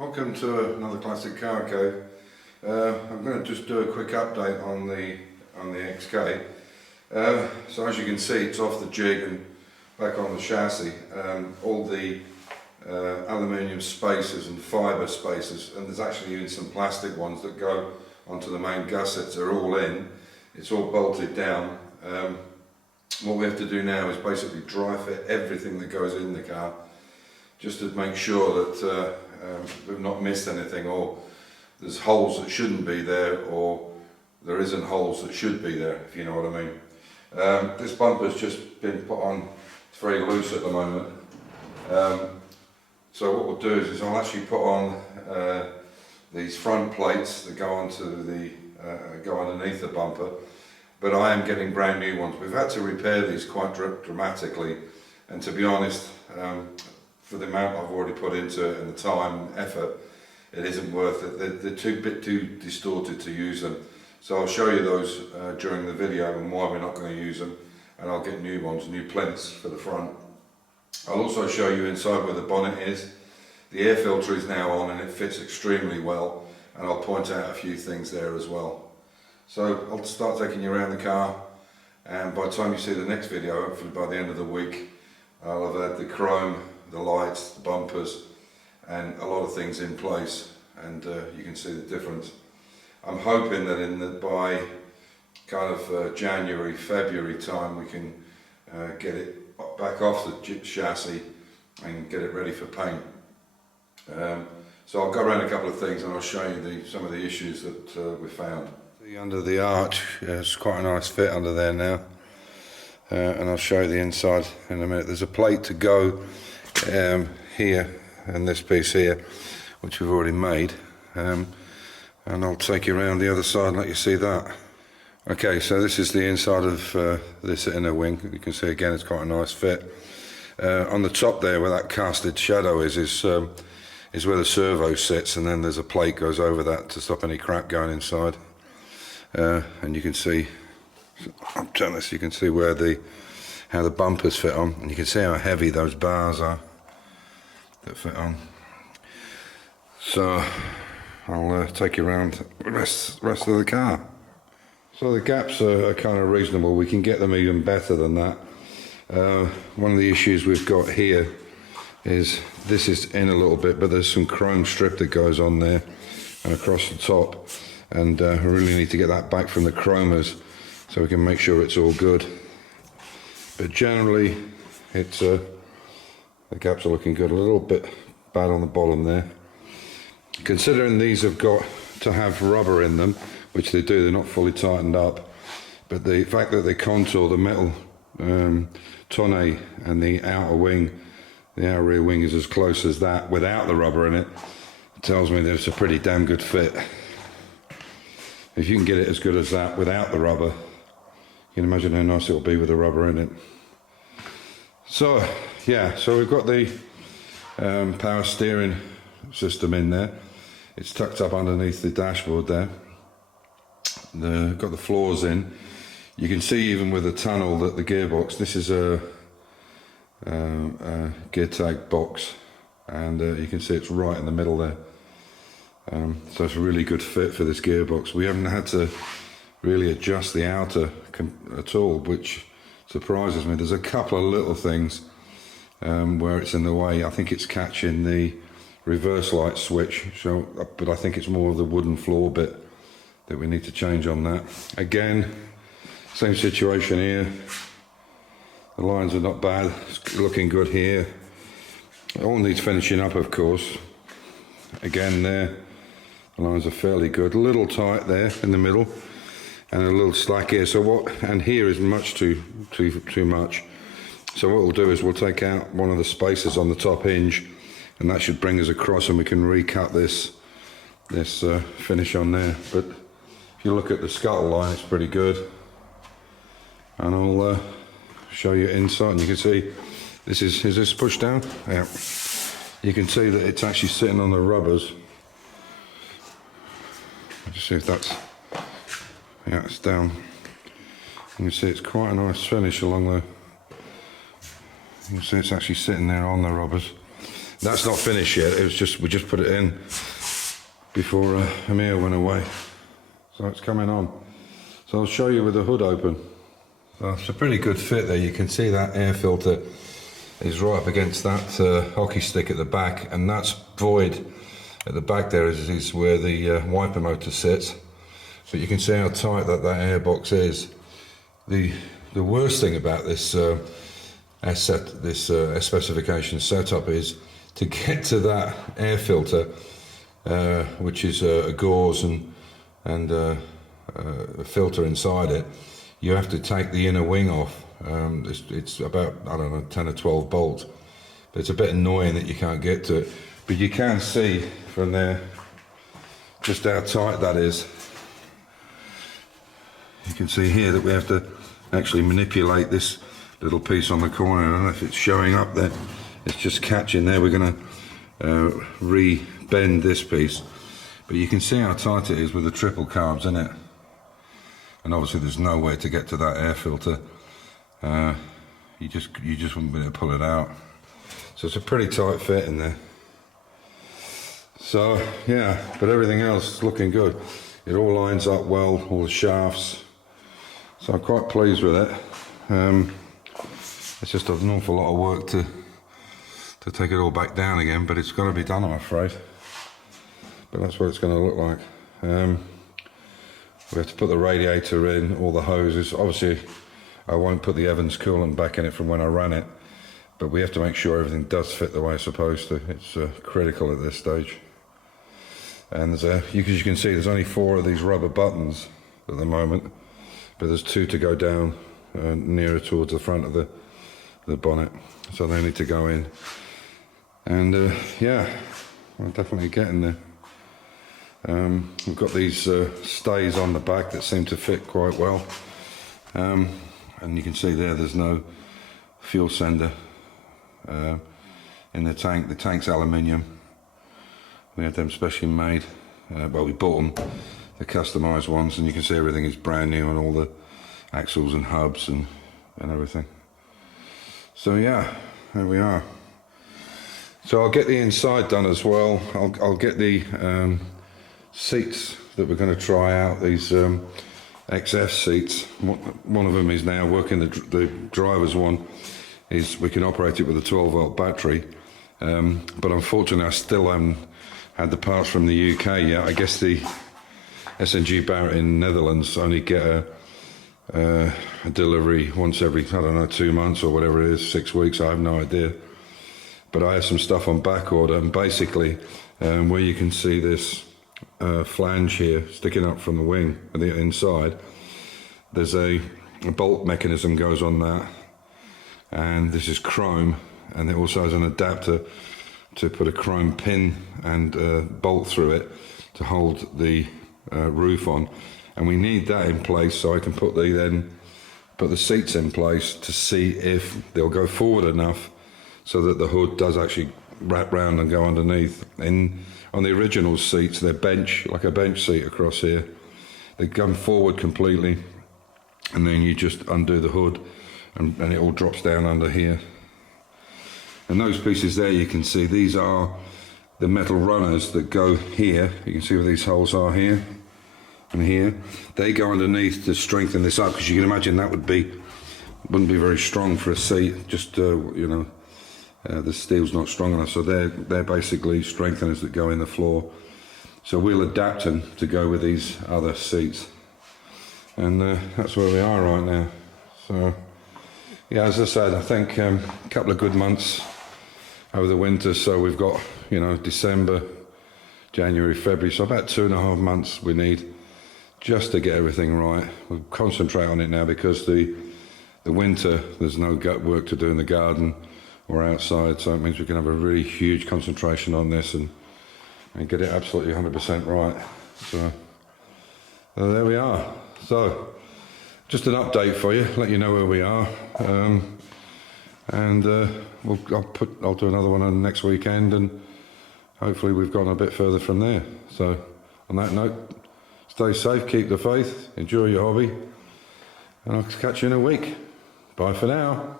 Welcome to another classic car cave. I'm going to just do a quick update on the XK. So as you can see, it's off the jig and back on the chassis. All the aluminium spacers and fibre spacers, and there's actually even some plastic ones that go onto the main gussets, are all in. It's all bolted down. What we have to do now is basically dry fit everything that goes in the car, just to make sure that we've not missed anything, or there's holes that shouldn't be there, or there isn't holes that should be there, if you know what I mean. This bumper's just been put on, it's very loose at the moment. So what we'll do is I'll actually put on these front plates that go onto the go underneath the bumper, but I am getting brand new ones. We've had to repair these quite dramatically, and to be honest, for the amount I've already put into it and the time and effort, it isn't worth it. They're a bit too distorted to use them. So I'll show you those during the video and why we're not going to use them, and I'll get new ones, new plinths for the front. I'll also show you inside where the bonnet is. The air filter is now on and it fits extremely well, and I'll point out a few things there as well. So I'll start taking you around the car, and by the time you see the next video, hopefully by the end of the week, I'll have had the chrome, the lights, the bumpers, and a lot of things in place, and you can see the difference. I'm hoping that by kind of January, February time, we can get it back off the chassis and get it ready for paint. So I'll go around a couple of things and I'll show you some of the issues that we found. Under the arch, it's quite a nice fit under there now, and I'll show you the inside in a minute. There's a plate to go here, and this piece here, which we've already made, and I'll take you around the other side and let you see that. Okay, so this is the inside of this inner wing. You can see again it's quite a nice fit. On the top there, where that casted shadow is where the servo sits, and then there's a plate goes over that to stop any crap going inside. And you can see, I'll turn this, you can see where how the bumpers fit on, and you can see how heavy those bars are that fit on. So I'll take you around the rest of the car. So the gaps are kind of reasonable. We can get them even better than that. One of the issues we've got here is this is in a little bit, but there's some chrome strip that goes on there and across the top, and I really need to get that back from the chromers so we can make sure it's all good. But generally it's the gaps are looking good. A little bit bad on the bottom there. Considering these have got to have rubber in them, which they do, they're not fully tightened up, but the fact that they contour the metal tonneau and the outer wing, the outer rear wing is as close as that without the rubber in it, tells me that it's a pretty damn good fit. If you can get it as good as that without the rubber, you can imagine how nice it'll be with the rubber in it. So yeah, so we've got the power steering system in there. It's tucked up underneath the dashboard there. Got the floors in. You can see even with the tunnel that the gearbox, this is a gear tag box, and you can see it's right in the middle there. So it's a really good fit for this gearbox. We haven't had to really adjust the outer at all, which surprises me. There's a couple of little things where it's in the way. I think it's catching the reverse light switch, but I think it's more of the wooden floor bit that we need to change on that. Again, same situation here. The lines are not bad, it's looking good here. It all needs finishing up, of course. Again there, the lines are fairly good. A little tight there in the middle, and a little slack here. And here is much too much. So what we'll do is we'll take out one of the spacers on the top hinge, and that should bring us across, and we can recut this finish on there. But if you look at the scuttle line, it's pretty good. And I'll show you inside, and you can see this is this pushed down? Yeah. You can see that it's actually sitting on the rubbers. Just see if that's, yeah, it's down. You can see it's quite a nice finish along the, you can see it's actually sitting there on the rubbers. That's not finished yet. It was just, we just put it in before Amir went away. So it's coming on. So I'll show you with the hood open. So it's a pretty good fit there. You can see that air filter is right up against that hockey stick at the back, and that's void at the back there is where the wiper motor sits. But you can see how tight that airbox is. The worst thing about this specification setup is to get to that air filter, which is a gauze and a filter inside it. You have to take the inner wing off. It's about, I don't know, 10 or 12 bolts. But it's a bit annoying that you can't get to it. But you can see from there just how tight that is. You can see here that we have to actually manipulate this little piece on the corner. I don't know if it's showing up there. It's just catching there. We're going to re-bend this piece. But you can see how tight it is with the triple carbs in it. And obviously there's no way to get to that air filter. You just wouldn't be able to pull it out. So it's a pretty tight fit in there. So yeah, but everything else is looking good. It all lines up well, all the shafts. So I'm quite pleased with it. It's just an awful lot of work to take it all back down again, but it's got to be done, I'm afraid. But that's what it's going to look like. We have to put the radiator in, all the hoses. Obviously, I won't put the Evans coolant back in it from when I ran it, but we have to make sure everything does fit the way it's supposed to. It's critical at this stage. And there's you can see, there's only 4 of these rubber buttons at the moment, but there's 2 to go down nearer towards the front of the bonnet, so they need to go in. And yeah, we're definitely getting there. We've got these stays on the back that seem to fit quite well, and you can see there's no fuel sender in the tank. The tank's aluminium. We had them specially made, well, we bought them, the customised ones, and you can see everything is brand new on all the axles and hubs and everything. So yeah, there we are. So I'll get the inside done as well. I'll get the seats that we're going to try out, these XF seats. One of them is now working, the driver's one is we can operate it with a 12-volt battery, but unfortunately I still haven't had the parts from the UK yet. I guess the SNG Barrett in Netherlands only get a delivery once every, I don't know, 2 months or whatever it is, 6 weeks, I have no idea. But I have some stuff on back order, and basically where you can see this flange here sticking up from the wing at the inside, there's a bolt mechanism goes on that, and this is chrome, and it also has an adapter to put a chrome pin and bolt through it to hold the roof on, and we need that in place so I can put the seats in place to see if they'll go forward enough so that the hood does actually wrap round and go underneath. On the original seats, they're like a bench seat across here. They come forward completely, and then you just undo the hood and it all drops down under here. And those pieces there, you can see, these are the metal runners that go here. You can see where these holes are here and here. They go underneath to strengthen this up, because you can imagine that wouldn't be very strong for a seat. Just you know, the steel's not strong enough, so they're basically strengtheners that go in the floor. So we'll adapt them to go with these other seats, and that's where we are right now. So yeah, as I said, I think a couple of good months over the winter. So we've got, you know, December, January, February, so about 2.5 months we need just to get everything right. We'll concentrate on it now, because the winter there's no work to do in the garden or outside, so it means we can have a really huge concentration on this and get it absolutely 100% right. So there we are. So just an update for you, let you know where we are, and I'll do another one on next weekend, and hopefully we've gone a bit further from there. So on that note, stay safe, keep the faith, enjoy your hobby, and I'll catch you in a week. Bye for now.